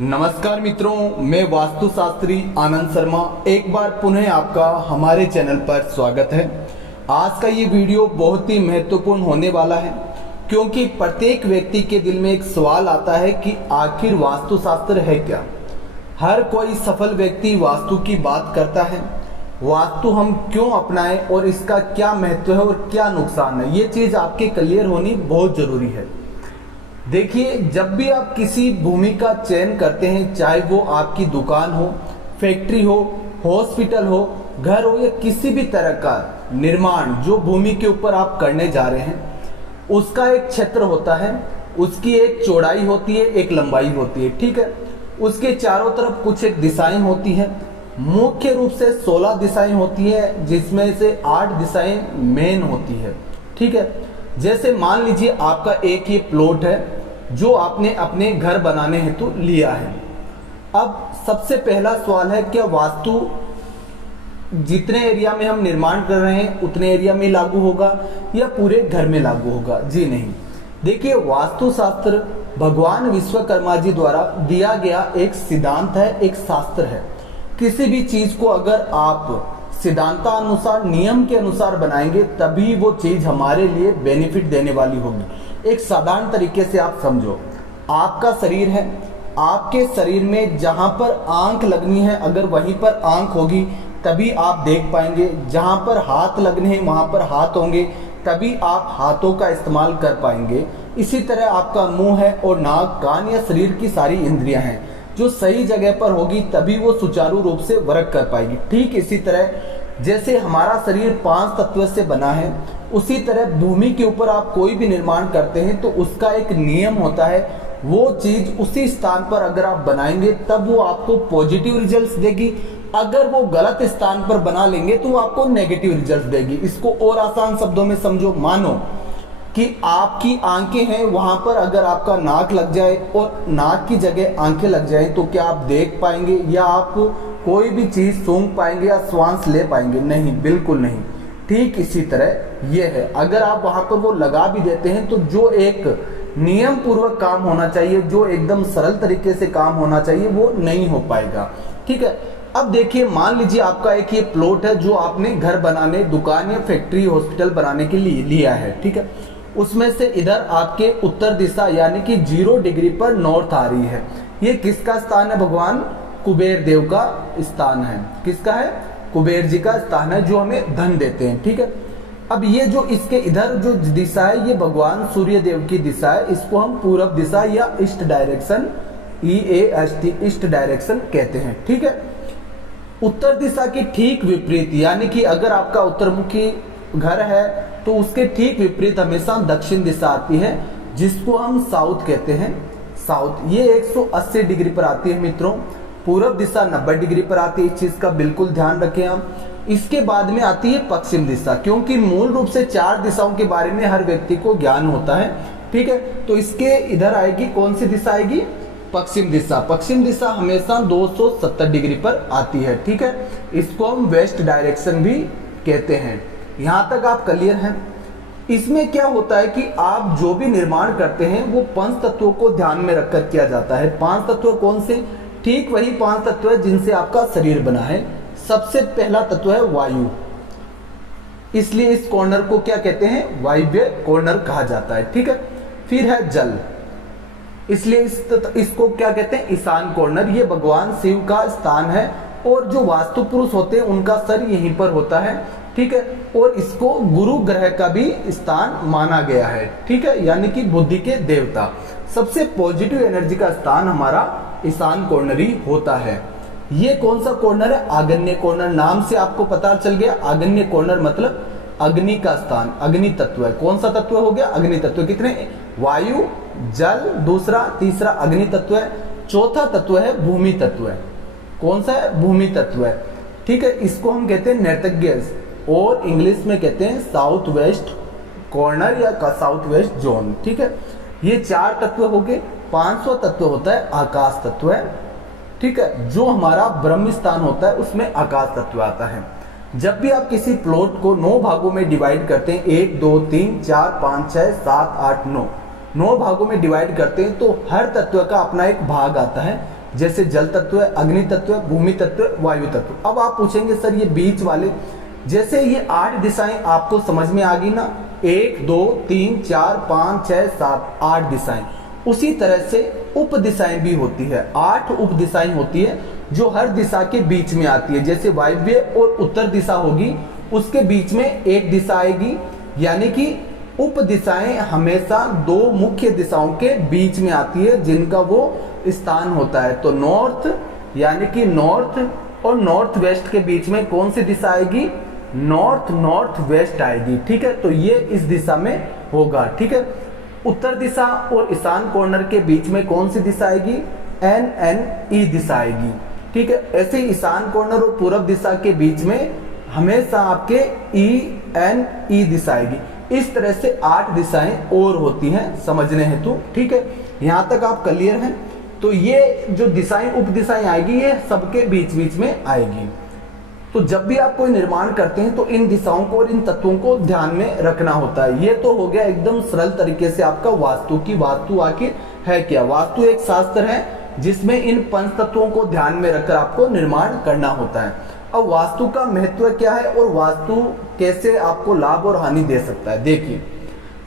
नमस्कार मित्रों, मैं वास्तुशास्त्री आनंद शर्मा एक बार पुनः आपका हमारे चैनल पर स्वागत है। आज का ये वीडियो बहुत ही महत्वपूर्ण होने वाला है क्योंकि प्रत्येक व्यक्ति के दिल में एक सवाल आता है कि आखिर वास्तुशास्त्र है क्या। हर कोई सफल व्यक्ति वास्तु की बात करता है। वास्तु हम क्यों अपनाएं और इसका क्या महत्व है और क्या नुकसान है, ये चीज़ आपके क्लियर होनी बहुत ज़रूरी है। देखिए, जब भी आप किसी भूमि का चयन करते हैं, चाहे वो आपकी दुकान हो, फैक्ट्री हो, हॉस्पिटल हो, घर हो या किसी भी तरह का निर्माण जो भूमि के ऊपर आप करने जा रहे हैं, उसका एक क्षेत्र होता है, उसकी एक चौड़ाई होती है, एक लंबाई होती है, ठीक है। उसके चारों तरफ कुछ एक दिशाएं होती हैं। मुख्य रूप से 16 दिशाएं होती है, जिसमें से 8 दिशाएं मेन होती है, ठीक है। जैसे मान लीजिए आपका एक ये प्लॉट है जो आपने अपने घर बनाने हेतु लिया है। अब सबसे पहला सवाल है, क्या वास्तु जितने एरिया में हम निर्माण कर रहे हैं उतने एरिया में लागू होगा या पूरे घर में लागू होगा? जी नहीं। देखिए, वास्तुशास्त्र भगवान विश्वकर्मा जी द्वारा दिया गया एक सिद्धांत है, एक शास्त्र है। किसी भी चीज को अगर आप सिद्धांतानुसार, नियम के अनुसार बनाएंगे तभी वो चीज हमारे लिए बेनिफिट देने वाली होगी। एक साधारण तरीके से आप समझो, आपका शरीर है, आपके शरीर में जहां पर आंख लगनी है अगर वहीं पर आंख होगी तभी आप देख पाएंगे। जहां पर हाथ लगने हैं वहां पर हाथ होंगे तभी आप हाथों का इस्तेमाल कर पाएंगे। इसी तरह आपका मुंह है और नाक, कान या शरीर की सारी इंद्रियां हैं, जो सही जगह पर होगी तभी वो सुचारू रूप से वर्क कर पाएगी। ठीक इसी तरह जैसे हमारा शरीर 5 तत्व से बना है, उसी तरह भूमि के ऊपर आप कोई भी निर्माण करते हैं तो उसका एक नियम होता है। वो चीज उसी स्थान पर अगर आप बनाएंगे तब वो आपको पॉजिटिव रिजल्ट्स देगी। अगर वो गलत स्थान पर बना लेंगे तो वो आपको नेगेटिव रिजल्ट्स देगी। इसको और आसान शब्दों में समझो, मानो कि आपकी आंखें हैं, वहां पर अगर आपका नाक लग जाए और नाक की जगह आंखें लग जाए तो क्या आप देख पाएंगे या आप कोई भी चीज सूंघ पाएंगे या श्वास ले पाएंगे? नहीं, बिल्कुल नहीं। ठीक इसी तरह ये है, अगर आप वहां पर वो लगा भी देते हैं तो जो एक नियम पूर्वक काम होना चाहिए, जो एकदम सरल तरीके से काम होना चाहिए, वो नहीं हो पाएगा, ठीक है। अब देखिए, मान लीजिए आपका एक ये प्लॉट है जो आपने घर बनाने, दुकान या फैक्ट्री, हॉस्पिटल बनाने के लिए लिया है, ठीक है। उसमें से इधर आपके उत्तर दिशा यानी कि 0 डिग्री पर नॉर्थ आ रही है। ये किसका स्थान है? भगवान कुबेर देव का स्थान है। किसका है? कुबेर जी का स्थान है, जो हमें धन देते हैं, ठीक है। अब ये जो इसके इधर जो दिशा है ये भगवान सूर्य देव की दिशा है। इसको हम पूरब दिशा या east direction, EAST, east direction कहते हैं, ठीक है। उत्तर दिशा की ठीक विपरीत यानी कि अगर आपका उत्तरमुखी घर है तो उसके ठीक विपरीत हमेशा दक्षिण दिशा आती है, जिसको हम साउथ कहते हैं। साउथ ये 180 डिग्री पर आती है मित्रों। पूरब दिशा 90 डिग्री पर आती है, इस चीज का बिल्कुल ध्यान रखें आप। इसके बाद में आती है पश्चिम दिशा, क्योंकि मूल रूप से 4 दिशाओं के बारे में हर व्यक्ति को ज्ञान होता है, ठीक है। तो इसके इधर आएगी कौन सी दिशा आएगी? पश्चिम दिशा। पश्चिम दिशा हमेशा 270 डिग्री पर आती है, ठीक है। इसको हम वेस्ट डायरेक्शन भी कहते हैं। यहाँ तक आप क्लियर हैं? इसमें क्या होता है कि आप जो भी निर्माण करते हैं वो 5 तत्वों को ध्यान में रखकर किया जाता है। 5 तत्व कौन से? ठीक वही 5 तत्व है जिनसे आपका शरीर बना है। सबसे पहला तत्व है वायु, इसलिए इस कॉर्नर को क्या कहते हैं? वायव्य कॉर्नर कहा जाता है, ठीक है। फिर है जल, इसलिए इसको क्या कहते हैं? ईशान कॉर्नर। ये भगवान शिव का स्थान है और जो वास्तु पुरुष होते हैं उनका सर यहीं पर होता है, ठीक है। और इसको गुरु ग्रह का भी स्थान माना गया है, ठीक है, यानी कि बुद्धि के देवता। सबसे पॉजिटिव एनर्जी का स्थान हमारा ईशान कॉर्नर ही होता है। ये कौन सा कॉर्नर है? आग्नेय कॉर्नर। नाम से आपको पता चल गया, आग्नेय कॉर्नर मतलब अग्नि का स्थान, अग्नि तत्व है। कौन सा तत्व हो गया? अग्नि तत्व। कितने? वायु, जल, दूसरा, तीसरा अग्नि तत्व है, चौथा तत्व है भूमि तत्व है। कौन सा है? भूमि तत्व है, ठीक है। इसको हम कहते हैं नैर्तज्ञ और इंग्लिश में कहते हैं साउथ वेस्ट कॉर्नर या साउथ वेस्ट जोन, ठीक है। ये 4 तत्व हो गए। 5वां तत्व होता है आकाश तत्व है, ठीक है। जो हमारा ब्रह्म स्थान होता है उसमें आकाश तत्व आता है। जब भी आप किसी प्लॉट को 9 भागों में डिवाइड करते हैं, 1 2 3 4 5 6 7 8 9 भागों में डिवाइड करते हैं तो हर तत्व का अपना एक भाग आता है, जैसे जल तत्व है, अग्नि तत्व है, भूमि तत्व है, वायु तत्व। अब आप पूछेंगे सर ये बीच वाले, जैसे ये 8 दिशाएं आपको समझ में आ गई ना, 1 2 3 4 5 6 7 8 दिशाएं, उसी तरह से उप दिशाएं भी होती है। 8 उप दिशाएं होती है जो हर दिशा के बीच में आती है। जैसे वायव्य और उत्तर दिशा होगी, उसके बीच में एक दिशा आएगी, यानी कि उप दिशाएं हमेशा 2 मुख्य दिशाओं के बीच में आती है जिनका वो स्थान होता है। तो नॉर्थ, यानी कि नॉर्थ और नॉर्थ वेस्ट के बीच में कौन सी दिशा आएगी? नॉर्थ नॉर्थ वेस्ट आएगी, ठीक है। तो ये इस दिशा में होगा, ठीक है। उत्तर दिशा और ईशान कॉर्नर के बीच में कौन सी दिशा आएगी? एन एन ई दिशा आएगी, ठीक है। ऐसे ही ईशान कॉर्नर और पूर्व दिशा के बीच में हमेशा आपके ई एन ई दिशा आएगी। इस तरह से 8 दिशाएं और होती हैं समझने हेतु, ठीक है। यहां तक आप क्लियर हैं? तो ये जो दिशाएं उप दिशाएं आएगी ये सबके बीच बीच में आएगी। तो जब भी आप कोई निर्माण करते हैं तो इन दिशाओं को और इन तत्वों को ध्यान में रखना होता है। ये तो हो गया एकदम सरल तरीके से आपका वास्तु की। वास्तु आखिर है क्या? वास्तु एक शास्त्र है जिसमें इन पंच तत्वों को ध्यान में रखकर आपको निर्माण करना होता है। अब वास्तु का महत्व क्या है और वास्तु कैसे आपको लाभ और हानि दे सकता है? देखिए,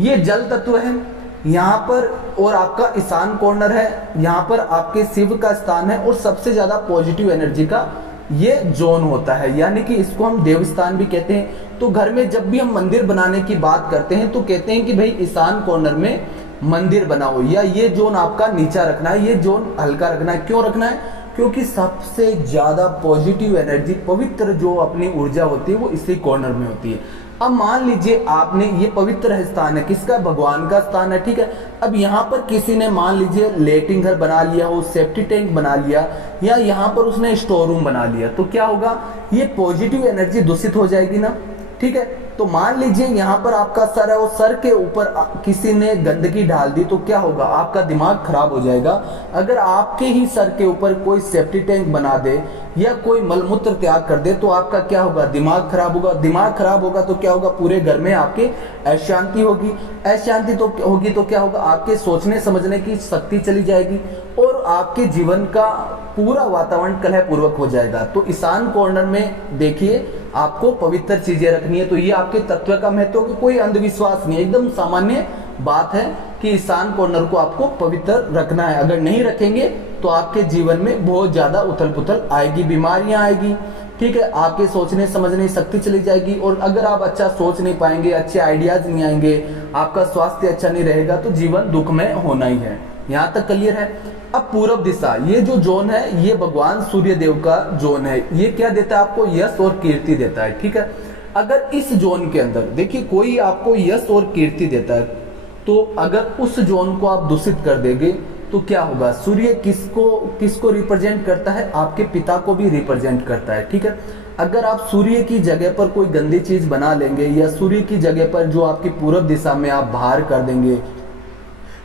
ये जल तत्व है यहाँ पर, और आपका ईशान कॉर्नर है, यहाँ पर आपके शिव का स्थान है और सबसे ज्यादा पॉजिटिव एनर्जी का ये जोन होता है, यानी कि इसको हम देवस्थान भी कहते हैं। तो घर में जब भी हम मंदिर बनाने की बात करते हैं तो कहते हैं कि भाई ईशान कॉर्नर में मंदिर बनाओ, या ये जोन आपका नीचा रखना है, ये जोन हल्का रखना है। क्यों रखना है? क्योंकि सबसे ज्यादा पॉजिटिव एनर्जी, पवित्र जो अपनी ऊर्जा होती है वो इसी कॉर्नर में होती है। अब मान लीजिए आपने, ये पवित्र स्थान है, किसका? भगवान का स्थान है, ठीक है। अब यहाँ पर किसी ने मान लीजिए लेटिंग घर बना लिया हो, सेफ्टी टैंक बना लिया, या यहाँ पर उसने स्टोर रूम बना लिया, तो क्या होगा? ये पॉजिटिव एनर्जी दूषित हो जाएगी ना, ठीक है। तो मान लीजिए यहाँ पर आपका सर है और सर के ऊपर किसी ने गंदगी डाल दी, तो क्या होगा? आपका दिमाग खराब हो जाएगा। अगर आपके ही सर के ऊपर कोई सेफ्टी टैंक बना दे या कोई मलमूत्र त्याग कर दे तो आपका क्या होगा? दिमाग खराब होगा। दिमाग खराब होगा तो क्या होगा? पूरे घर में आपके अशांति होगी। अशांति तो होगी तो क्या होगा? आपके सोचने समझने की शक्ति चली जाएगी और आपके जीवन का पूरा वातावरण कलह पूर्वक हो जाएगा। तो ईशान कॉर्नर में देखिए आपको पवित्र चीजें रखनी है। तो ये आपके तत्व का महत्व, कोई अंधविश्वास नहीं है, एकदम सामान्य बात है कि ईशान कॉर्नर को आपको पवित्र रखना है। अगर नहीं रखेंगे तो आपके जीवन में बहुत ज्यादा उथल पुथल आएगी, बीमारियां आएगी, ठीक है। आपके सोचने समझने की शक्ति चली जाएगी और अगर आप अच्छा सोच नहीं पाएंगे, अच्छे आइडियाज नहीं आएंगे, आपका स्वास्थ्य अच्छा नहीं रहेगा तो जीवन दुखमय होना ही है। यहाँ तक क्लियर है? अब पूर्व दिशा, ये जो जोन है ये भगवान सूर्य देव का जोन है। ये क्या देता है आपको? यश और कीर्ति देता है, ठीक है। अगर इस जोन के अंदर देखिए कोई आपको यश और कीर्ति देता है, तो अगर उस जोन को आप दूषित कर देंगे तो क्या होगा? सूर्य किसको रिप्रेजेंट करता है? आपके पिता को भी रिप्रेजेंट करता है, ठीक है। अगर आप सूर्य की जगह पर कोई गंदी चीज बना लेंगे या सूर्य की जगह पर जो आपकी पूर्व दिशा में आप बाहर कर देंगे,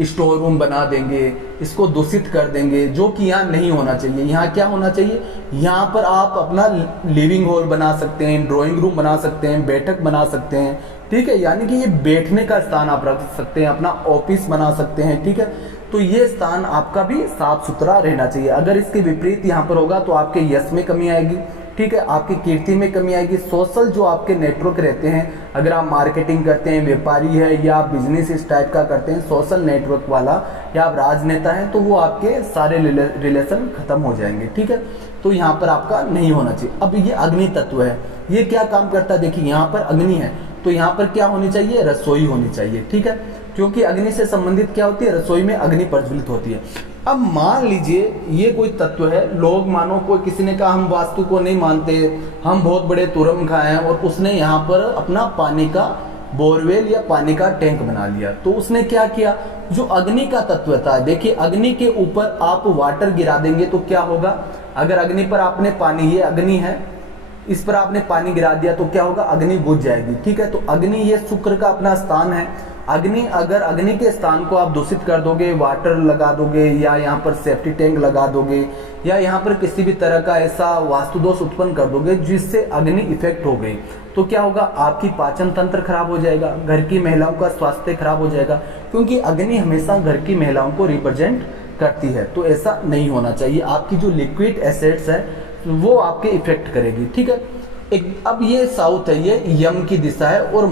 स्टोर रूम बना देंगे, इसको दूषित कर देंगे, जो कि यहाँ नहीं होना चाहिए। यहाँ क्या होना चाहिए? यहाँ पर आप अपना लिविंग हॉल बना सकते हैं, ड्राइंग रूम बना सकते हैं, बैठक बना सकते हैं, ठीक है। यानी कि ये बैठने का स्थान आप रख सकते हैं, अपना ऑफिस बना सकते हैं, ठीक है। तो ये स्थान आपका भी साफ सुथरा रहना चाहिए। अगर इसके विपरीत यहाँ पर होगा तो आपके यश में कमी आएगी, ठीक है, आपकी कीर्ति में कमी आएगी। सोशल जो आपके नेटवर्क रहते हैं, अगर आप मार्केटिंग करते हैं, व्यापारी है या आप बिजनेस इस टाइप का करते हैं, सोशल नेटवर्क वाला, या आप राजनेता हैं, तो वो आपके सारे रिलेशन खत्म हो जाएंगे, ठीक है। तो यहाँ पर आपका नहीं होना चाहिए। अब ये अग्नि तत्व है, ये क्या काम करता है? देखिए यहाँ पर अग्नि है तो यहाँ पर क्या होनी चाहिए? रसोई होनी चाहिए, ठीक है, क्योंकि अग्नि से संबंधित क्या होती है? रसोई में अग्नि प्रज्वलित होती है। अब मान लीजिए ये कोई तत्व है, लोग मानो कोई किसी ने कहा हम वास्तु को नहीं मानते, हम बहुत बड़े तुरम खाए हैं, और उसने यहाँ पर अपना पानी का बोरवेल या पानी का टैंक बना लिया। तो उसने क्या किया? जो अग्नि का तत्व था, देखिए अग्नि के ऊपर आप वाटर गिरा देंगे तो क्या होगा? अगर अग्नि पर आपने पानी, ये अग्नि है, इस पर आपने पानी गिरा दिया तो क्या होगा? अग्नि बुझ जाएगी, ठीक है। तो अग्नि ये शुक्र का अपना स्थान है। अगर अग्नि के स्थान को आप दूषित कर दोगे, वाटर लगा दोगे या यहाँ पर सेफ्टी टैंक लगा दोगे या यहाँ पर किसी भी तरह का ऐसा वास्तु दोष उत्पन्न कर दोगे जिससे अग्नि इफेक्ट हो गई, तो क्या होगा? आपकी पाचन तंत्र खराब हो जाएगा, घर की महिलाओं का स्वास्थ्य खराब हो जाएगा, क्योंकि अग्नि हमेशा घर की महिलाओं को रिप्रेजेंट करती है, तो ऐसा नहीं होना चाहिए। आपकी जो लिक्विड एसेट्स है वो आपके इफेक्ट करेगी, ठीक है। अब ये साउथ है, ये यम की दिशा है और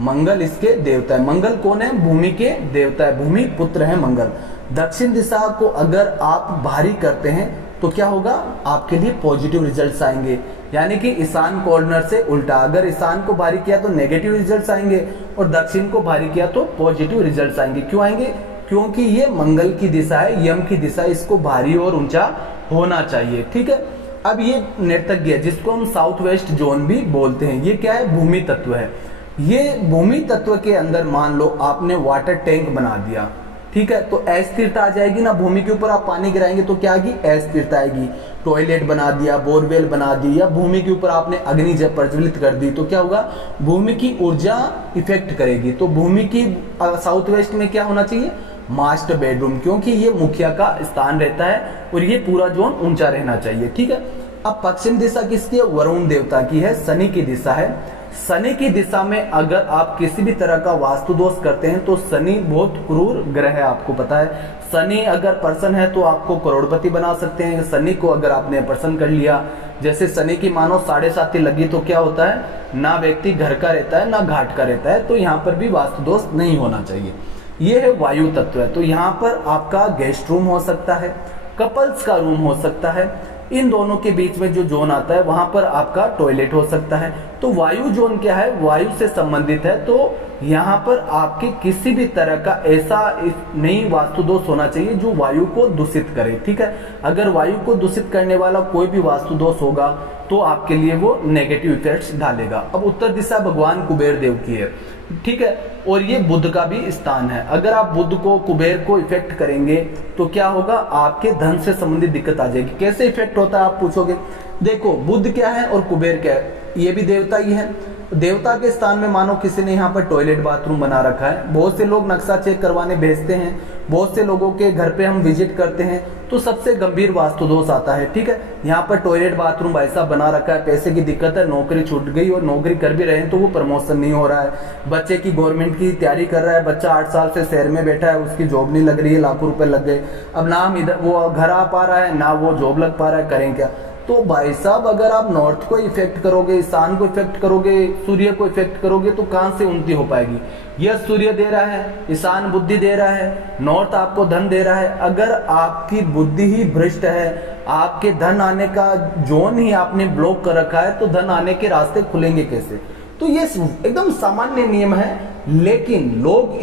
मंगल इसके देवता है। मंगल कौन है? भूमि के देवता है, भूमि पुत्र है मंगल। दक्षिण दिशा को अगर आप भारी करते हैं तो क्या होगा? आपके लिए पॉजिटिव रिजल्ट्स आएंगे, यानी कि ईशान कॉर्नर से उल्टा। अगर ईशान को भारी किया तो नेगेटिव रिजल्ट्स आएंगे और दक्षिण को भारी किया तो पॉजिटिव रिजल्ट्स आएंगे। क्यों आएंगे? क्योंकि ये मंगल की दिशा है, यम की दिशा, इसको भारी और ऊंचा होना चाहिए, ठीक है। अब ये नृतज्ञ जिसको हम साउथ वेस्ट जोन भी बोलते हैं, ये क्या है? भूमि तत्व है। ये भूमि तत्व के अंदर मान लो आपने वाटर टैंक बना दिया, ठीक है, तो अस्थिरता आ जाएगी ना। भूमि के ऊपर आप पानी गिराएंगे तो क्या आएगी? अस्थिरता आएगी। टॉयलेट बना दिया, बोरवेल बना दी, या भूमि के ऊपर आपने अग्नि जब प्रज्वलित कर दी तो क्या होगा? भूमि की ऊर्जा इफेक्ट करेगी। तो भूमि की साउथ वेस्ट में क्या होना चाहिए? मास्टर बेडरूम, क्योंकि ये मुखिया का स्थान रहता है और ये पूरा जोन ऊंचा रहना चाहिए, ठीक है। अब पश्चिम दिशा किसकी है? वरुण देवता की है, शनि की दिशा है। शनि की दिशा में अगर आप किसी भी तरह का वास्तु दोष करते हैं तो शनि बहुत क्रूर ग्रह है, आपको पता है। शनि अगर प्रसन्न है तो आपको करोड़पति बना सकते हैं। शनि को अगर आपने प्रसन्न कर लिया, जैसे शनि की मानो 7.5 लगी तो क्या होता है? ना व्यक्ति घर का रहता है ना घाट का रहता है, तो यहाँ पर भी वास्तु दोष नहीं होना चाहिए। ये है वायु तत्व है, तो यहाँ पर आपका गेस्ट रूम हो सकता है, कपल्स का रूम हो सकता है, इन दोनों के बीच में जो जोन आता है वहां पर आपका टॉयलेट हो सकता है। तो वायु जोन क्या है? वायु से संबंधित है, तो यहाँ पर आपके किसी भी तरह का ऐसा नहीं वास्तु दोष होना चाहिए जो वायु को दूषित करे, ठीक है। अगर वायु को दूषित करने वाला कोई भी वास्तु दोष होगा तो आपके लिए वो नेगेटिव इफेक्ट्स डालेगा। अब उत्तर दिशा भगवान कुबेर देव की है, ठीक है, और ये बुध का भी स्थान है। अगर आप बुध को, कुबेर को इफेक्ट करेंगे तो क्या होगा? आपके धन से संबंधित दिक्कत आ जाएगी। कैसे इफेक्ट होता है आप पूछोगे? देखो, बुध क्या है और कुबेर क्या है? ये भी देवता ही है। देवता के स्थान में मानो किसी ने यहाँ पर टॉयलेट बाथरूम बना रखा है। बहुत से लोग नक्शा चेक करवाने भेजते हैं, बहुत से लोगों के घर पे हम विजिट करते हैं तो सबसे गंभीर वास्तु दोष आता है, ठीक है। यहाँ पर टॉयलेट बाथरूम ऐसा बना रखा है, पैसे की दिक्कत है, नौकरी छूट गई और नौकरी कर भी रहे हैं तो वो प्रमोशन नहीं हो रहा है। बच्चे की गवर्नमेंट की तैयारी कर रहा है, बच्चा 8 साल से शहर में बैठा है, उसकी जॉब नहीं लग रही है, लाखों रुपए लग गए। अब ना हम इधर वो घर आ पा रहा है ना वो जॉब लग पा रहा है, करें क्या? तो भाई साहब, अगर आप नॉर्थ को इफेक्ट करोगे, ईशान को इफेक्ट करोगे, सूर्य को इफेक्ट करोगे तो कहां से उन्नति हो पाएगी? यह सूर्य दे रहा है, ईशान बुद्धि दे रहा है, नॉर्थ आपको धन दे रहा है। अगर आपकी बुद्धि ही भ्रष्ट है, आपके धन आने का जोन ही आपने ब्लॉक कर रखा है, तो धन आने के रास्ते खुलेंगे कैसे? तो ये एकदम सामान्य नियम है, लेकिन लोग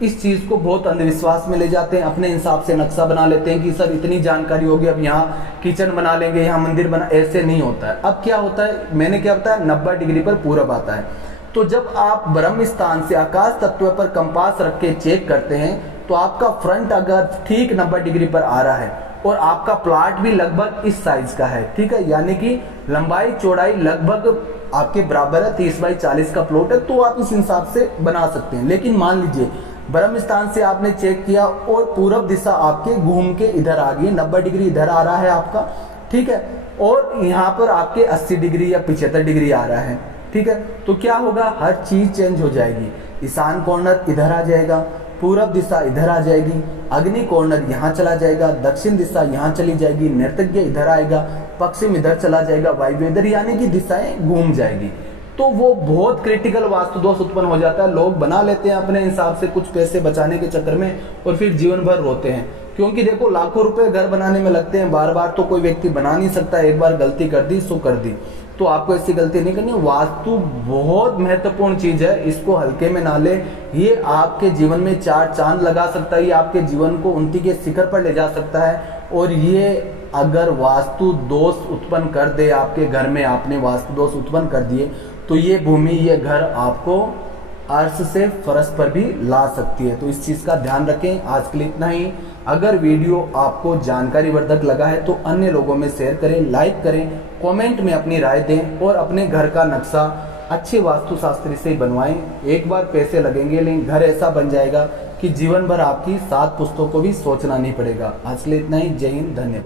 इस चीज को बहुत अंधविश्वास में ले जाते हैं। अपने हिसाब से नक्शा बना लेते हैं कि सर इतनी जानकारी होगी, अब यहाँ किचन बना लेंगे, यहाँ मंदिर बना। ऐसे नहीं होता है। अब क्या होता है, मैंने क्या बताया, 90 डिग्री पर पूरब आता है। तो जब आप ब्रह्म स्थान से आकाश तत्व पर कंपास रख के चेक करते हैं तो आपका फ्रंट अगर ठीक 90 डिग्री पर आ रहा है और आपका प्लाट भी लगभग इस साइज का है, ठीक है, यानी कि लंबाई चौड़ाई लगभग आपके बराबर है, 30x40 का प्लॉट है, तो आप इस हिसाब से बना सकते हैं। लेकिन मान लीजिए ब्रह्म स्थान से आपने चेक किया और पूरब दिशा आपके घूम के इधर आ गई, 90 डिग्री इधर आ रहा है आपका, ठीक है, और यहाँ पर आपके 80 डिग्री या 75 डिग्री आ रहा है, ठीक है। तो क्या होगा? हर चीज चेंज हो जाएगी। ईशान कॉर्नर इधर आ जाएगा, पूरब दिशा इधर आ जाएगी, अग्नि कॉर्नर यहाँ चला जाएगा, दक्षिण दिशा यहाँ चली जाएगी, नृतज्ञ इधर आएगा, पश्चिम इधर चला जाएगा, वायव्य इधर, यानी कि दिशाएं घूम जाएगी। तो वो बहुत क्रिटिकल वास्तु दोष उत्पन्न हो जाता है। लोग बना लेते हैं अपने हिसाब से कुछ पैसे बचाने के चक्कर में और फिर जीवन भर रोते हैं, क्योंकि देखो लाखों रुपए घर बनाने में लगते हैं, बार बार तो कोई व्यक्ति बना नहीं सकता। एक बार गलती कर दी सो कर दी, तो आपको ऐसी गलती नहीं करनी। वास्तु बहुत महत्वपूर्ण चीज है, इसको हल्के में ना ले। ये आपके जीवन में 4 चांद लगा सकता है, ये आपके जीवन को उन्नति के शिखर पर ले जा सकता है। और ये अगर वास्तु दोष उत्पन्न कर दे आपके घर में, आपने वास्तु दोष उत्पन्न कर दिए, तो ये भूमि, ये घर आपको अर्श से फर्श पर भी ला सकती है। तो इस चीज का ध्यान रखें। आज के लिए इतना ही। अगर वीडियो आपको जानकारी वर्धक लगा है तो अन्य लोगों में शेयर करें, लाइक करें, कमेंट में अपनी राय दें और अपने घर का नक्शा अच्छे वास्तुशास्त्री से बनवाएं। एक बार पैसे लगेंगे लेकिन घर ऐसा बन जाएगा कि जीवन भर आपकी 7 पुस्तकों को भी सोचना नहीं पड़ेगा। आज के लिए इतना ही। जय हिंद, धन्यवाद।